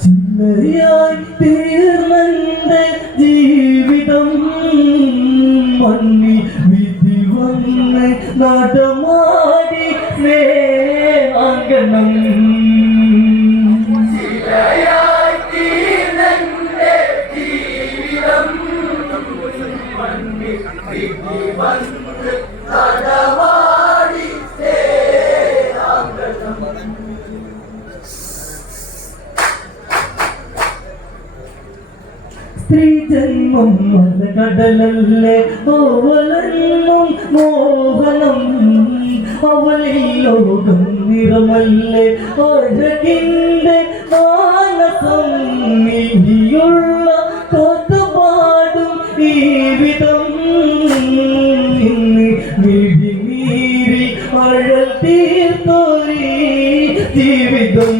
ചില്ലയായി തീർന്നെന്റെ ജീവിതം മണ്ണി വിധി വന്ന് നടമാടി സ്നേഹാങ്കണം സ്ത്രീജന്മം കടലല്ലേ ഓവലെന്നും മോഹനം അവളിൽ ലോകം നിറമല്ലേ അഴകിൻ്റെ മാനസം നീയുള്ള കഥപാടും ഈ വിധം മിഴിനീരിൽ അഴൽ തീർത്തൊരീ ജീവിതം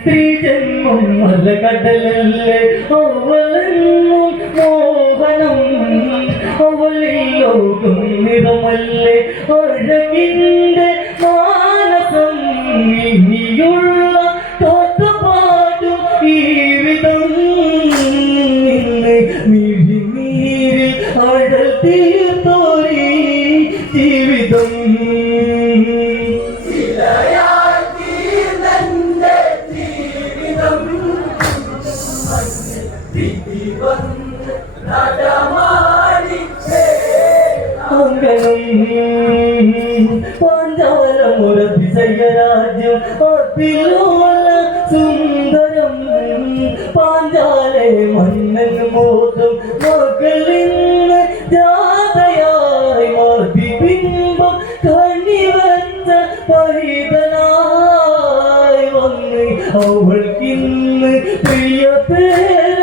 സ്ത്രീജന്മം കടലല്ലേ അവളെന്നും മോഹനം അവളിൽ ലോകം നിറമല്ലേ അഴകിൻ്റെ മാനസം ഇനിയുള്ള തോറ്റപാടും ഈ വിധം മിഴിനീരിൽ അഴൽ തീർത്തൊരീ ജീവിതം പാഞ്ചാലമുരതിശയരാജ്യം അതിലോല സുന്ദരം പാഞ്ചാലെ മന്നൻ മോദം മകളിന്ന് ജാതയായി മതിബിംബം കണിവച്ച പൈതനായി വന്ന് അവൾക്കിന്ന് പ്രിയ പേര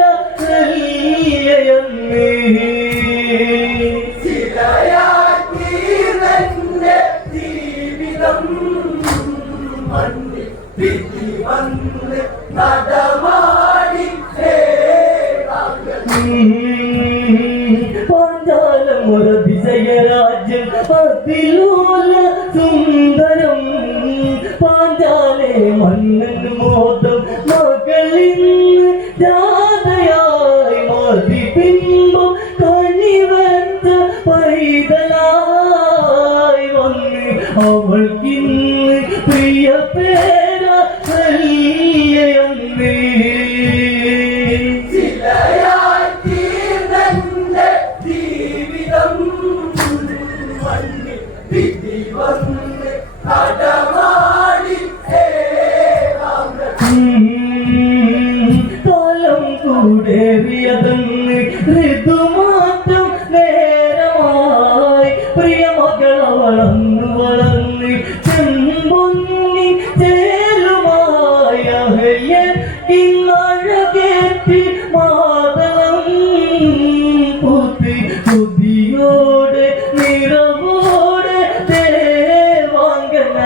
പാഞ്ചാലമുരതിശയരാജ്യം അതിലോല സുന്ദരം പാഞ്ചാലെ മന്നൻ മോദം മകളിന്ന് ജാതയായി മതിബിംബം കണിവച്ച പൈതലായി വന്ന് അവൾക്കിന്ന് പ്രിയ പേര കാലം കൂടേറിയതെന്ന് ഋതുമാറ്റം നേരമായി പ്രിയമകൾ വളർന്നു വളർന്ന് ചെമ്പൊന്നി ചേലുമായ ഇന്നഴകേറ്റി മാതളം പൂത്തി കൊതിയോടെ നിറവോടെ ദേവാംഗന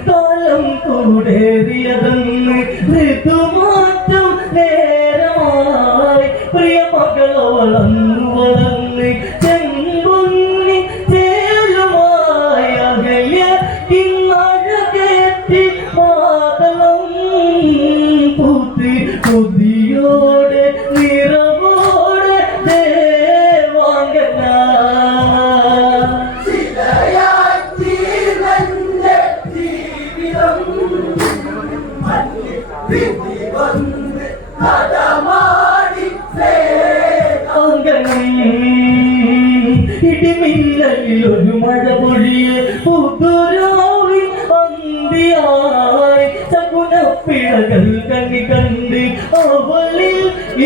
കാലം കൂടേറിയതെന്ന് ഋതുമാറ്റം നേരമായി പ്രിയമകൾ വളർന്നു വളർന്ന് ചെമ്പൊന്നി ചേലുമായ ഇന്നഴകേറ്റി മാതളം പൂത്തി കൊതിയോടെ നിറവോടെ ദേവാംഗന ഇടിമിന്നലിലൊരു മഴ പൊഴിയെ പുതുരാവിൽ അന്തിയായി ശകുനപ്പിഴകൾ കണ്ണി കണ്ട് അവളിൽ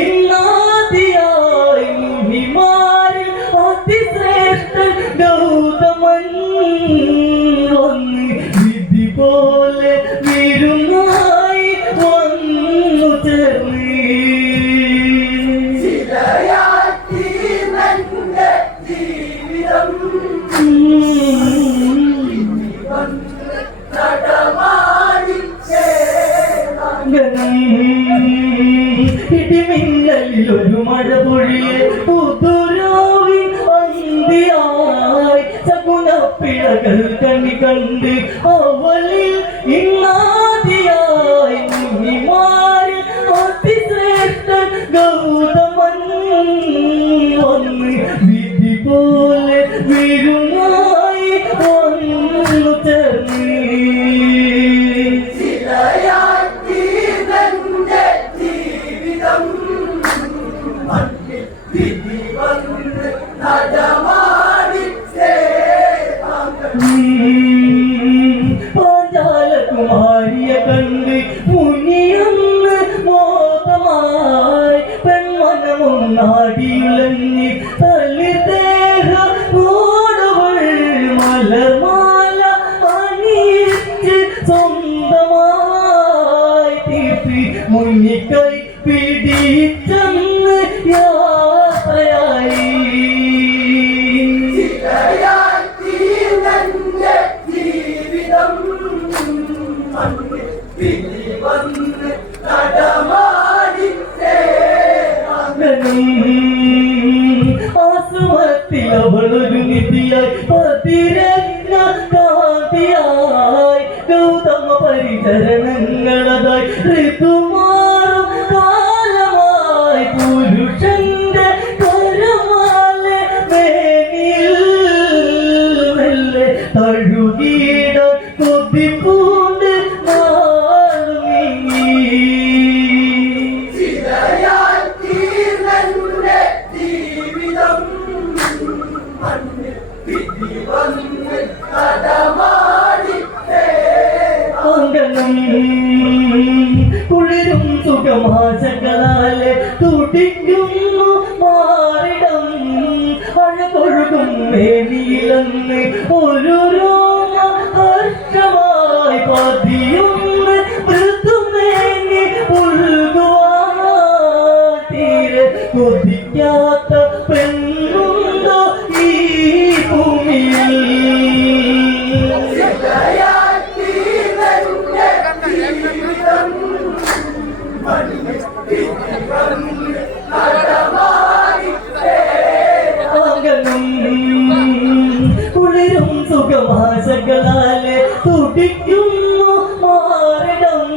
ഇന്നാദിയായി മുനിമാരിൽ അതിശ്രേഷ്ഠൻ ഗൗതമൻ വന്ന് വിധി പോലെ വിരുന്നായി വന്നു ഇടിമിന്നലിലൊരു മഴ പൊഴിയെ പുതുരാവിൻ അന്തിയായി സകുണപ്പിഴകൾ കണി കണ്ട് അവളിൽ ഇന്നാദിയായി മുനിമാര് അതിശ്രേഷ്ഠൻ ഗൗതമൻ വന്ന് വിധി പോലെ വീരുനായി വന്നു ചേർന്ന് പാഞ്ചാലകുമാരിയെ കണ്ട് മുനിയൊന്ന് മോദമായി പെൺമനമൊന്നാടിയുലഞ്ഞി തള്ളിദേഹ ഓടവൾ മലർമാല അണിയിച്ച് സ്വന്തമായി തീർത്തി മുന്നിക്കൈ പിടിച്ചെന്ന് യാത്രയായി ആശ്രമത്തിലവളൊരു നിധിയായി പതിരജ്ഞ കാന്തിയായി ഗൗതമ പരിചരണങ്ങളതായി ഋതുമാറും കാലമായി പുരുഷന്റെ കരമാലെ മേനിൽ മെല്ലെ തഴുകിയിട കൊതിപ്പൂണ്ട് നാളു നീങ്ങി കുളിരും സുഖമാശകളാലെ തുടിക്കുന്നു മാറിടം അഴകൊഴുകും മേനിയിലെന്ന് ഒരു രോമ ഹർഷമായി പതിയൊന്ന് മൃദുമേനി ഉൾകുവാൻ തീരെ കൊതിക്കാത്ത പെണ്ണുണ്ടോ ഈ ഭൂമിയിൽ കുളിരും സുഖഭാഷകളാലെ തുടിക്കുന്നു മാറിടം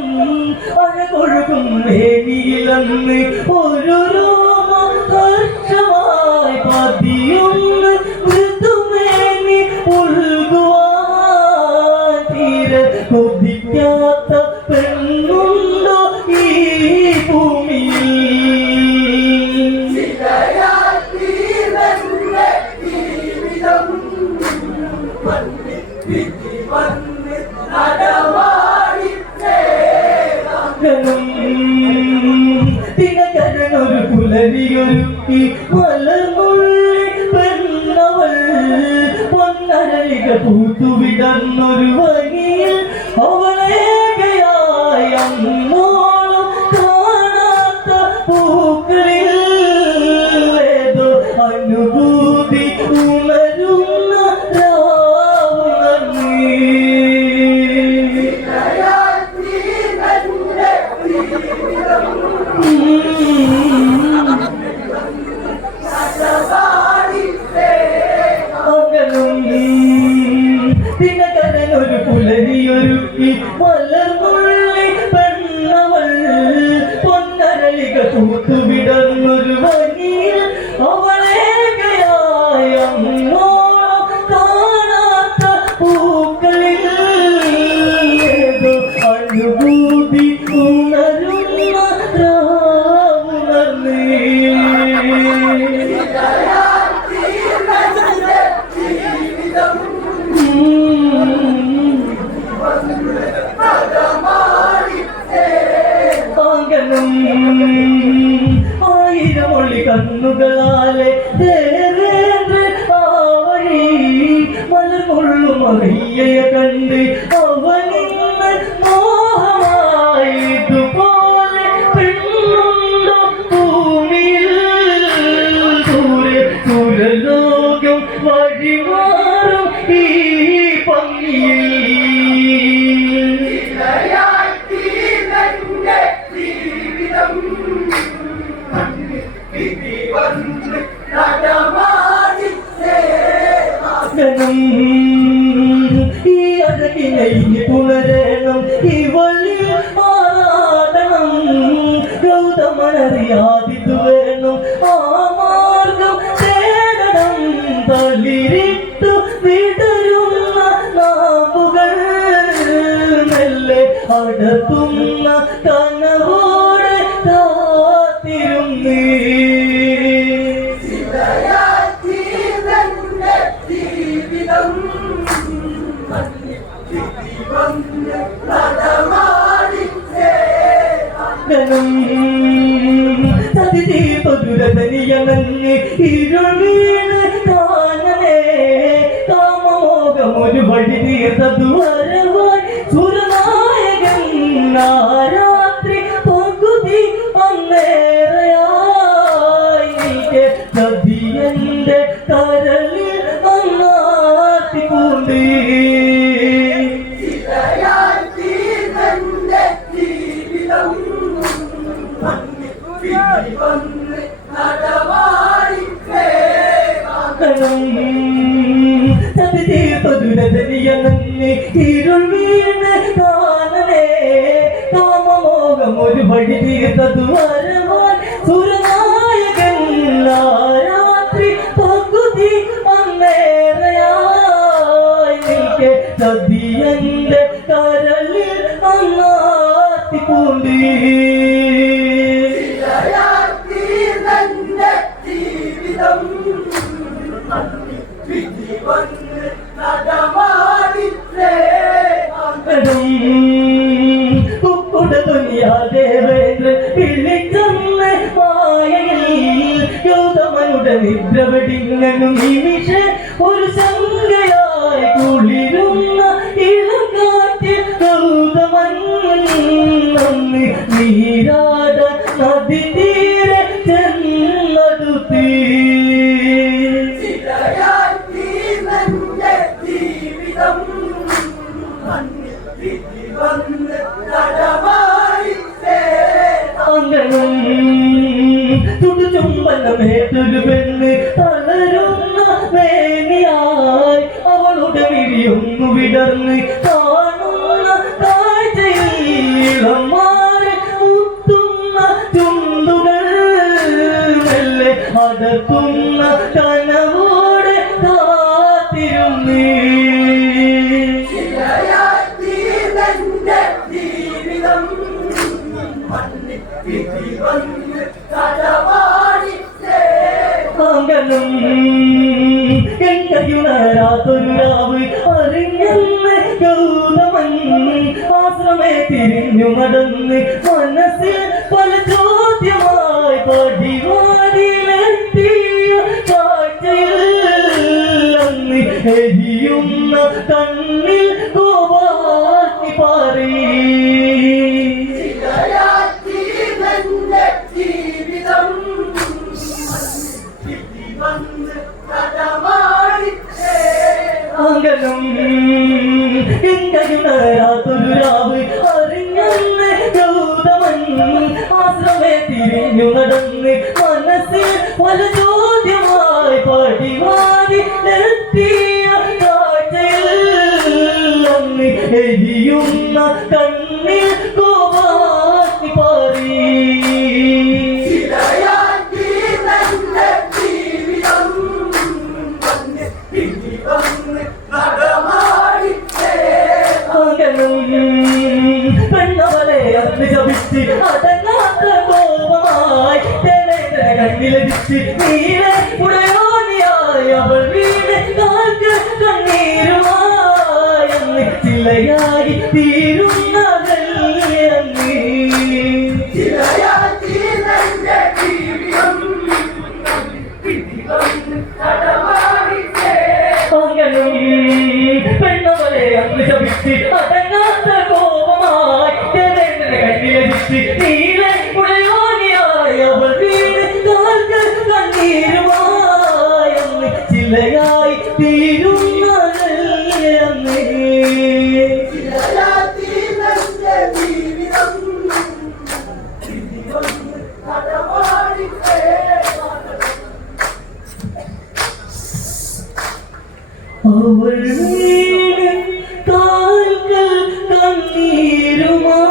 അഴകൊഴുകും വേദിയിലെന്ന് ഒരു രോമ ഹർഷമായി പതിയൊന്ന് മൃദുമേനി ഉൾകുവാൻ തീരെ കൊതിക്കാത്ത പെണ്ണുണ്ടോ ഈ ഭൂമിയിൽ ദിനകരനൊരു പുലരിയൊരുക്കി മലർമുള്ളി പെണ്ണവൾ പൊന്നരളിക പൂത്തുവിടന്നൊരു വനിയിൽ അവളേകയായി അന്നോളം കാണാത്ത പൂക്കളിൽ ഏതോ അനുഭൂതി ഉണരുന്ന ദിനകരനൊരു പുലരിയൊരുക്കി മലർമുള്ളി പെണ്ണവൾ പൊന്നരളിക പൂത്തുവിടന്നൊരു വനിയിൽ അവളേകയായി അന്നോളം കാണാത്ത പൂക്കളിൽ ഏതോ അനുഭൂതി ഉണരുന്ന ഉണർന്നേ ആയിരമൊളി കണ്ണുകളാലെ ആവഴി മലകൊള്ളും അറിയയെ കണ്ട് അവനിന്ന് മോഹമായി ഇതുപോലെ പെണ്ണുണ്ടോ ഭൂമിയിൽ ദൂരെ ദൂരലോകം വഴിമാറും ഈ ഭംഗിയിൽ അവനറിയാതിതു വേണം ആ മാർഗം തേടണം തളിരിട്ടു വിടരുന്ന നാമ്പുകൾ മെല്ലെ അടത്തുന്ന കനവോടെ കാത്തിരുന്നേ സതിദീപദുരതനിയമന് ഇരുളീണ് കാനനേ കാമമോഹമൊരു വഴി തീർത്തതുവരവായി സുരനായകൻ രാത്രി പകുതി അന്നേറയായി സതിയന്റെ കരളിൽ അന്നാത്തി പൂണ്ടി സതിദീപദുരതനിയമന് ഇരുൾ വീണ് കാനനേ കാമമോഹമൊരു വഴി തീർത്തതു വരവാൻ സുരനായകൻ രാത്രി പകുതി അന്നേറയായി നിൽക്കെ സതിയന്റെ കരളിൽ അന്നാത്തി പൂണ്ടി ദേവേന്ദ്രൻ വിളിച്ചെന്ന് മായയിൽ ഗൗതമനുടെ നിദ്ര വെടിങ്ങനും നിമിഷ ഒരു ശങ്കയായി കുളിരുന്ന ഇളകാറ്റിൽ ഗൗതമൻ നീരാട നദി തീരെ ചെന്നടുത്തി അങ്കണം ചുടുചുംബനമേറ്റൊരു പെണ്ണ് തളരുന്ന വേണിയായി അവളുടെ വിരിയൊന്നു വിടർന്ന് കാണുന്ന കാഴ്ചയിൽ മാറി മുത്തുന്ന ചുണ്ടുകൾ മെല്ലെ അടർത്തുന്ന കനവോടെ കാത്തിരുന്നേ അങ്കണം എങ്കയുണരാത്തൊരു രാവ് അറിഞ്ഞെന്ന് ഗൗതമൻ ആശ്രമേ തിരിഞ്ഞു നടന്ന് മനസ്സിൽ പല ചോദ്യമായി പടിവാടിയിലെത്തിയ കാഴ്ചയിൽ അന്ന് എരിയുന്ന കണ്ണിൽ ഗോപാക്കി പാറി അങ്കണം എങ്കയുണരാത്തൊരു രാവ് അറിഞ്ഞെന്ന് ഗൗതമൻ ആശ്രമേ തിരിഞ്ഞു നടന്ന് മനസ്സിൽ പല ചോദ്യമായി പടിവാടിയിലെത്തിയ കാഴ്ചയിൽ അന്ന് എരിയുന്ന കണ്ണിൽ ഗോപാക്കി പാറി പെണ്ണവളെ അഗ്നിശപിച്ച് അടങ്ങാത്ത കോപമായി കണ്ണിലടിച്ച് നീലെ ഉടയോനിയായി അവൾ വീണ് കാൽക്ക് കണ്ണീരുമായി ചിലയായി തീരുന്നതല്ലേ അങ്കണം പെണ്ണവളെ അഗ്നിശപിച്ച് അടങ്ങാത്ത കോപമായി കണ്ണിലടിച്ച് നീലെ ഉടയോനിയായി അവൾ വീണ് കാൽക്ക് കണ്ണീരുമായി ചിലയായി തീരുന്നതല്ലേ അവൾ കാൽക്കൽ കണ്ണീരുമായി